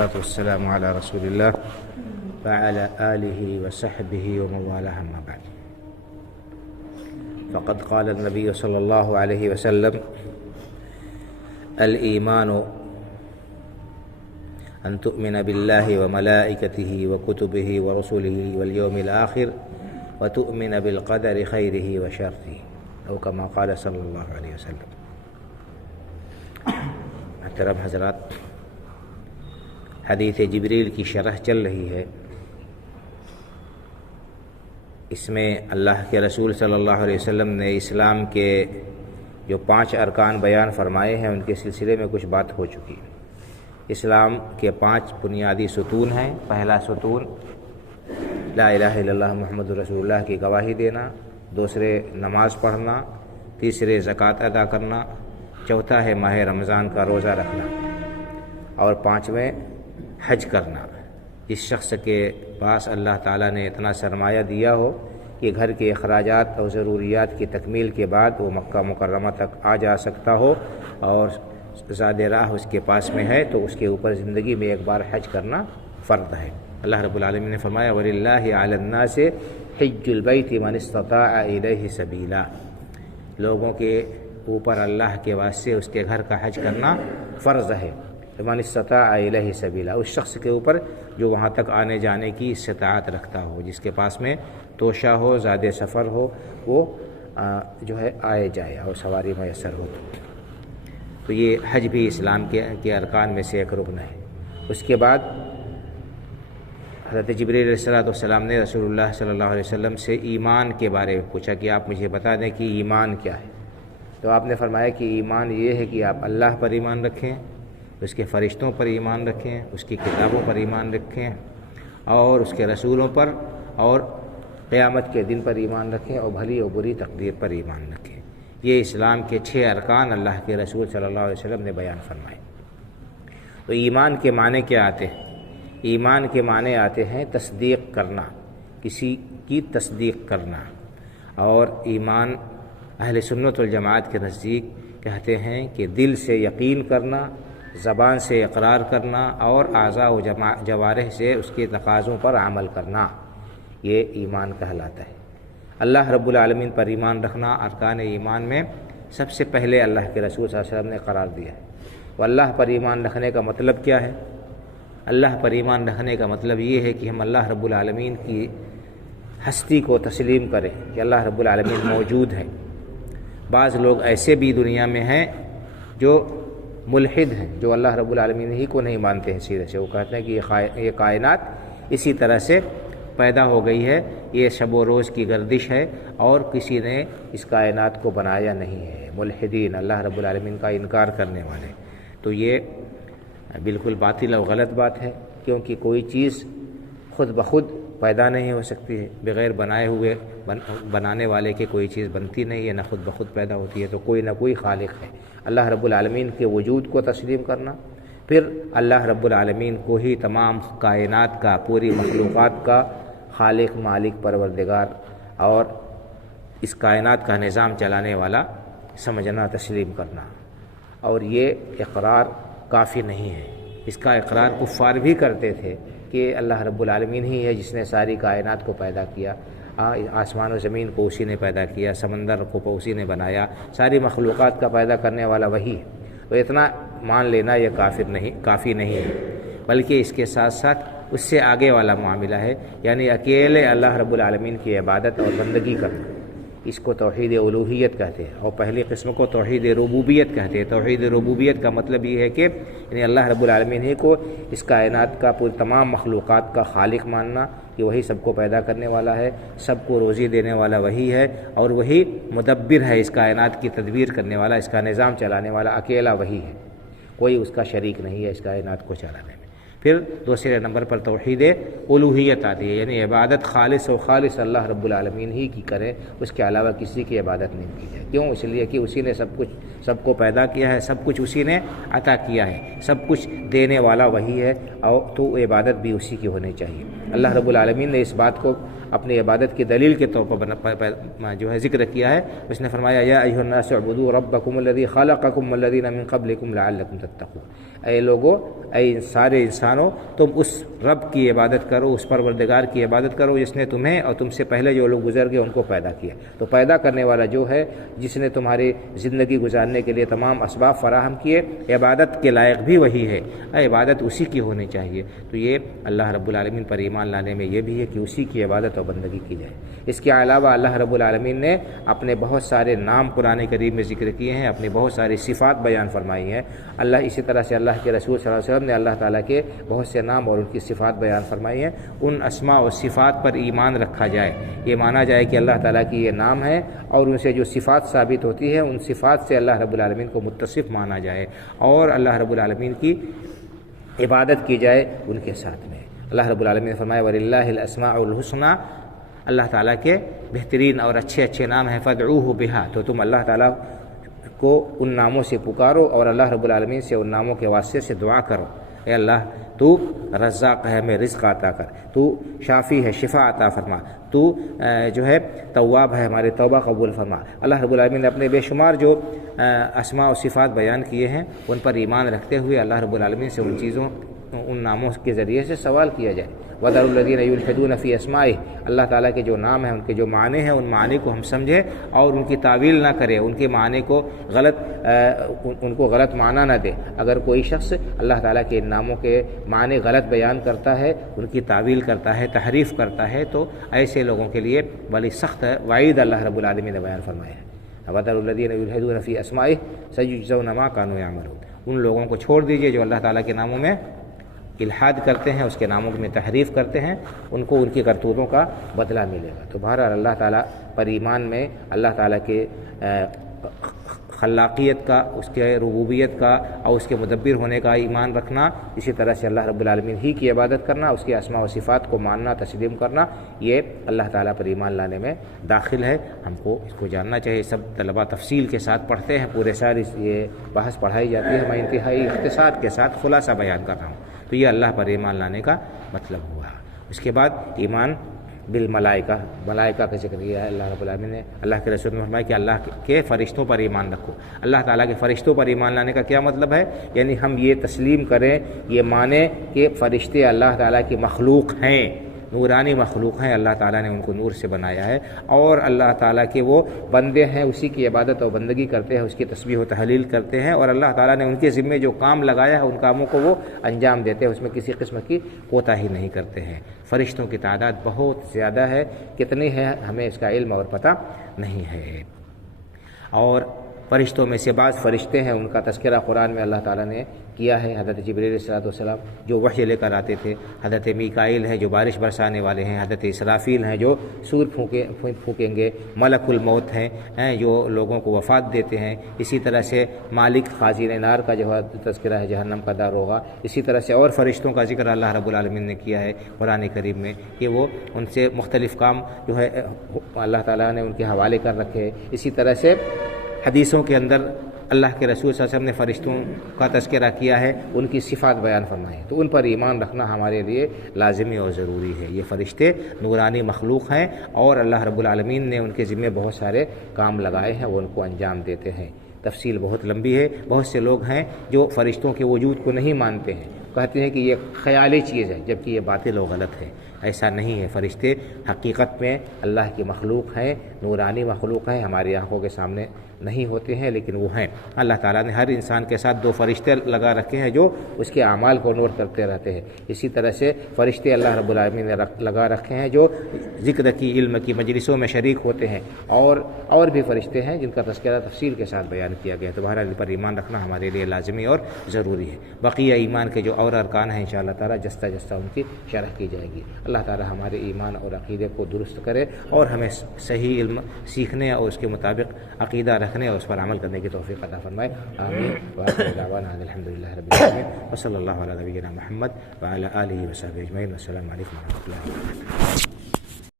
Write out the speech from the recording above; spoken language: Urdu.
والصلاة والسلام على رسول الله وعلى آله وصحبه ومن والاه أما بعد. فقد قال النبي صلى الله عليه وسلم: الإيمان أن تؤمن بالله وملائكته وكتبه ورسله واليوم الآخر وتؤمن بالقدر خيره وشره، أو كما قال صلی اللہ علیہ وسلم. محترم حضرات، حدیث جبریل کی شرح چل رہی ہے. اس میں اللہ کے رسول صلی اللہ علیہ وسلم نے اسلام کے جو 5 ارکان بیان فرمائے ہیں ان کے سلسلے میں کچھ بات ہو چکی. اسلام کے 5 بنیادی ستون ہیں. پہلا ستون لا الہ الا اللہ محمد رسول اللہ کی گواہی دینا، دوسرے نماز پڑھنا، تیسرے زکوٰۃ ادا کرنا، چوتھا ہے ماہ رمضان کا روزہ رکھنا، اور 5ویں حج کرنا. جس شخص کے پاس اللہ تعالیٰ نے اتنا سرمایہ دیا ہو کہ گھر کے اخراجات اور ضروریات کی تکمیل کے بعد وہ مکہ مکرمہ تک آ جا سکتا ہو اور زاد راہ اس کے پاس میں ہے، تو اس کے اوپر زندگی میں ایک بار حج کرنا فرض ہے. اللہ رب العالمین نے فرمایا: وَلِلَّهِ عَلَى النَّاسِ حِجُّ الْبَيْتِ مَنِ اسْتَطَاعَ إِلَيْهِ سَبِيلًا. لوگوں کے اوپر اللہ کے واسطے اس کے گھر کا حج کرنا فرض ہے. مَنِ اسْتَطَاعَ إِلَيْهِ سَبِيلًا، اس شخص کے اوپر جو وہاں تک آنے جانے کی استطاعت رکھتا ہو، جس کے پاس میں توشہ ہو، زاد سفر ہو، وہ جو ہے آئے جائے اور سواری میسر ہو. تو یہ حج بھی اسلام کے ارکان میں سے ایک رکن ہے. اس کے بعد حضرت جبریل علیہ السلام نے رسول اللہ صلی اللہ علیہ وسلم سے ایمان کے بارے میں پوچھا کہ آپ مجھے بتا دیں کہ ایمان کیا ہے. تو آپ نے فرمایا کہ ایمان یہ ہے کہ آپ اللہ پر ایمان رکھیں، اس کے فرشتوں پر ایمان رکھیں، اس کی کتابوں پر ایمان رکھیں، اور اس کے رسولوں پر اور قیامت کے دن پر ایمان رکھیں، اور بھلی اور بری تقدیر پر ایمان رکھیں. یہ اسلام کے 6 ارکان اللہ کے رسول صلی اللہ علیہ وسلم نے بیان فرمائے. تو ایمان کے معنی کیا آتے ہیں؟ ایمان کے معنی آتے ہیں تصدیق کرنا، کسی کی تصدیق کرنا. اور ایمان اہل سنت والجماعت کے نزدیک کہتے ہیں کہ دل سے یقین کرنا، زبان سے اقرار کرنا، اور اعضاء و جوارح سے اس کے تقاضوں پر عمل کرنا، یہ ایمان کہلاتا ہے. اللہ رب العالمین پر ایمان رکھنا ارکان ایمان میں سب سے پہلے اللہ کے رسول صلی اللہ علیہ وسلم نے قرار دیا ہے. تو اللہ پر ایمان رکھنے کا مطلب کیا ہے؟ اللہ پر ایمان رکھنے کا مطلب یہ ہے کہ ہم اللہ رب العالمین کی ہستی کو تسلیم کریں کہ اللہ رب العالمین موجود ہے. بعض لوگ ایسے بھی دنیا میں ہیں جو ملحد ہیں، جو اللہ رب العالمین ہی کو نہیں مانتے ہیں سیدھے سے. وہ کہتے ہیں کہ یہ کائنات اسی طرح سے پیدا ہو گئی ہے، یہ شب و روز کی گردش ہے اور کسی نے اس کائنات کو بنایا نہیں ہے. ملحدین، اللہ رب العالمین کا انکار کرنے والے. تو یہ بالکل باطل اور غلط بات ہے، کیونکہ کوئی چیز خود بخود پیدا نہیں ہو سکتی ہے. بغیر بنائے ہوئے بنانے والے کے کوئی چیز بنتی نہیں ہے، نہ خود بخود پیدا ہوتی ہے. تو کوئی نہ کوئی خالق ہے. اللہ رب العالمین کے وجود کو تسلیم کرنا، پھر اللہ رب العالمین کو ہی تمام کائنات کا، پوری مخلوقات کا خالق، مالک، پروردگار اور اس کائنات کا نظام چلانے والا سمجھنا، تسلیم کرنا. اور یہ اقرار کافی نہیں ہے. اس کا اقرار کفار بھی کرتے تھے کہ اللہ رب العالمین ہی ہے جس نے ساری کائنات کو پیدا کیا، آسمان و زمین کو اسی نے پیدا کیا، سمندر کو اسی نے بنایا، ساری مخلوقات کا پیدا کرنے والا وہی ہے. تو اتنا مان لینا یہ کافی نہیں ہے، بلکہ اس کے ساتھ ساتھ اس سے آگے والا معاملہ ہے، یعنی اکیلے اللہ رب العالمین کی عبادت اور بندگی کرنا. اس کو توحید الوہیت کہتے ہیں، اور پہلی قسم کو توحید ربوبیت کہتے ہیں. توحید ربوبیت کا مطلب یہ ہے کہ یعنی اللہ رب العالمین ہی کو اس کائنات کا، پوری تمام مخلوقات کا خالق ماننا، کہ وہی سب کو پیدا کرنے والا ہے، سب کو روزی دینے والا وہی ہے، اور وہی مدبر ہے، اس کائنات کی تدبیر کرنے والا، اس کا نظام چلانے والا اکیلا وہی ہے، کوئی اس کا شریک نہیں ہے اس کائنات کو چلانے میں. پھر دوسرے نمبر پر توحید الوہیت آتی ہے، یعنی عبادت خالص و خالص اللہ رب العالمین ہی کی کریں، اس کے علاوہ کسی کی عبادت نہیں کی جائے. کیوں؟ اس لیے کہ اسی نے سب کو پیدا کیا ہے، سب کچھ اسی نے عطا کیا ہے، سب کچھ دینے والا وہی ہے، اور تو عبادت بھی اسی کی ہونی چاہیے. اللہ رب العالمین نے اس بات کو اپنی عبادت کی دلیل کے طور پر جو ہے ذکر کیا ہے. اس نے فرمایا: یا ایھا الناس اعبدوا ربکم الذی خلقکم والذین من قبلکم لعلکم تتقون. اے لوگو، اے سارے انسان انسانوں تم اس رب کی عبادت کرو، اس پروردگار کی عبادت کرو جس نے تمہیں اور تم سے پہلے جو لوگ گزر گئے ان کو پیدا کیا۔ تو پیدا کرنے والا جو ہے، جس نے تمہاری زندگی گزارنے کے لیے تمام اسباب فراہم کیے، عبادت کے لائق بھی وہی ہے، عبادت اسی کی ہونی چاہیے۔ تو یہ اللہ رب العالمین پر ایمان لانے میں یہ بھی ہے کہ اسی کی عبادت اور بندگی کی جائے۔ اس کے علاوہ اللہ رب العالمین نے اپنے بہت سارے نام قرآن کریم میں ذکر کیے ہیں، اپنی بہت ساری صفات بیان فرمائی ہیں۔ اللہ اسی طرح سے اللہ کے رسول صلی اللہ علیہ وسلم نے اللہ تعالیٰ کے بہت سے نام اور ان کی صفات بیان فرمائی ہیں۔ ان اسماء و صفات پر ایمان رکھا جائے، یہ مانا جائے کہ اللہ تعالیٰ کی یہ نام ہے اور ان سے جو صفات ثابت ہوتی ہے ان صفات سے اللہ رب العالمین کو متصف مانا جائے اور اللہ رب العالمین کی عبادت کی جائے ان کے ساتھ میں۔ اللہ رب العالمین نے فرمایا وَلِلَّهِ الْأَسْمَاءُ الْحُسْنَى، اللہ تعالیٰ کے بہترین اور اچھے اچھے نام ہیں، فَادْعُوهُ بِهَا، تو تم اللہ تعالیٰ کو ان ناموں سے پکارو اور اللہ رب العالمین سے ان ناموں کے واسطے سے دعا کرو۔ اے اللہ تو رزاق ہے، ہمیں رزق عطا کر، تو شافی ہے، شفا عطا فرما، تو جو ہے تواب ہے، ہمارے توبہ قبول فرما۔ اللہ رب العالمین نے اپنے بے شمار جو اسماء و صفات بیان کیے ہیں ان پر ایمان رکھتے ہوئے اللہ رب العالمین سے ان ناموں کے ذریعے سے سوال کیا جائے۔ وَذَرُوا الَّذِينَ يُلْحِدُونَ فِي أَسْمَائِهِ، اللہ تعالیٰ کے جو نام ہیں ان کے جو معنی ہیں ان معنی کو ہم سمجھیں اور ان کی تعویل نہ کریں، ان کے معنی کو غلط معنی نہ دے۔ اگر کوئی شخص اللہ تعالیٰ کے ان ناموں کے معنی غلط بیان کرتا ہے، ان کی تعویل کرتا ہے، تحریف کرتا ہے، تو ایسے لوگوں کے لیے بڑی سخت وعید اللہ رب العالمین نے بیان فرمایا ہے۔ وَذَرُوا الَّذِينَ يُلْحِدُونَ فِي أَسْمَائِهِ سَيُجْزَوْنَ مَا كَانُوا يَعْمَلُونَ، ان لوگوں کو چھوڑ دیجئے جو اللہ تعالیٰ کے ناموں میں الحاد کرتے ہیں، اس کے ناموں میں تحریف کرتے ہیں، ان کو ان کی کرتوتوں کا بدلہ ملے گا۔ تو بہرحال اللہ تعالیٰ پر ایمان میں اللہ تعالیٰ کے خلاقیت کا، اس کے ربوبیت کا اور اس کے مدبر ہونے کا ایمان رکھنا، اسی طرح سے اللہ رب العالمین ہی کی عبادت کرنا، اس کے اسماء و صفات کو ماننا، تسلیم کرنا، یہ اللہ تعالیٰ پر ایمان لانے میں داخل ہے۔ ہم کو اس کو جاننا چاہیے۔ سب طلباء تفصیل کے ساتھ پڑھتے ہیں، پورے سال یہ بحث پڑھائی جاتی ہے، میں انتہائی اختصار کے ساتھ خلاصہ بیان کر رہا ہوں۔ تو یہ اللہ پر ایمان لانے کا مطلب ہوا۔ اس کے بعد ایمان بالملائکہ، ملائکہ کا ذکر کیا ہے اللہ رب العالمین نے۔ اللہ کے رسول نے فرمایا کہ اللہ کے فرشتوں پر ایمان رکھو۔ اللہ تعالیٰ کے فرشتوں پر ایمان لانے کا کیا مطلب ہے؟ یعنی ہم یہ تسلیم کریں، یہ مانیں کہ فرشتے اللہ تعالیٰ کی مخلوق ہیں، نورانی مخلوق ہیں، اللہ تعالیٰ نے ان کو نور سے بنایا ہے اور اللہ تعالیٰ کے وہ بندے ہیں، اسی کی عبادت اور بندگی کرتے ہیں، اس کی تسبیح و تحلیل کرتے ہیں اور اللہ تعالیٰ نے ان کے ذمے جو کام لگایا ہے ان کاموں کو وہ انجام دیتے ہیں، اس میں کسی قسم کی کوتاہی نہیں کرتے ہیں۔ فرشتوں کی تعداد بہت زیادہ ہے، کتنی ہے ہمیں اس کا علم اور پتہ نہیں ہے۔ اور فرشتوں میں سے بعض فرشتے ہیں، ان کا تذکرہ قرآن میں اللہ تعالیٰ نے کیا ہے۔ حضرت جبریل علیہ السلام جو وحی لے کر آتے تھے، حضرت میکائیل ہیں جو بارش برسانے والے ہیں، حضرت اسرافیل ہیں جو سور پھونکیں گے، ملک الموت ہیں جو لوگوں کو وفات دیتے ہیں، اسی طرح سے مالک خازن نار کا جو تذکرہ ہے، جہنم کا داروغہ، اسی طرح سے اور فرشتوں کا ذکر اللہ رب العالمین نے کیا ہے قرآن کریم میں کہ وہ ان سے مختلف کام جو ہے اللہ تعالیٰ نے ان کے حوالے کر رکھے۔ اسی طرح سے حدیثوں کے اندر اللہ کے رسول صلی اللہ علیہ وسلم نے فرشتوں کا تذکرہ کیا ہے، ان کی صفات بیان فرمائی ہیں، تو ان پر ایمان رکھنا ہمارے لیے لازمی اور ضروری ہے۔ یہ فرشتے نورانی مخلوق ہیں اور اللہ رب العالمین نے ان کے ذمے بہت سارے کام لگائے ہیں، وہ ان کو انجام دیتے ہیں۔ تفصیل بہت لمبی ہے۔ بہت سے لوگ ہیں جو فرشتوں کے وجود کو نہیں مانتے ہیں، کہتے ہیں کہ یہ خیالی چیز ہے، جبکہ یہ باطل و غلط ہے۔ ایسا نہیں ہے، فرشتے حقیقت میں اللہ کی مخلوق ہیں، نورانی مخلوق ہیں، ہماری آنکھوں کے سامنے نہیں ہوتے ہیں لیکن وہ ہیں۔ اللہ تعالیٰ نے ہر انسان کے ساتھ 2 فرشتے لگا رکھے ہیں جو اس کے اعمال کو نوٹ کرتے رہتے ہیں۔ اسی طرح سے فرشتے اللہ رب العالمین نے لگا رکھے ہیں جو ذکر کی، علم کی مجلسوں میں شریک ہوتے ہیں، اور بھی فرشتے ہیں جن کا تذکرہ تفصیل کے ساتھ بیان کیا گیا۔ تو بہرحال پر ایمان رکھنا ہمارے لیے لازمی اور ضروری ہے۔ بقیہ ایمان کے جو اور ارکان ہیں انشاءاللہ تعالیٰ جستہ جستہ ان کی شرح کی جائے گی۔ اللہ تعالیٰ ہمارے ایمان اور عقیدے کو درست کرے اور ہمیں صحیح علم سیکھنے اور اس کے مطابق عقیدہ رکھنے اور اس پر عمل کرنے کی توفیق عطا فرمائے۔ آمین۔ وآخر دعوانا الحمدللہ رب العالمین وصلی اللہ علی نبینا محمد وعلی آلہ وصحبہ اجمعین۔ السلام علیکم ورحمۃ اللہ وبرکاتہ۔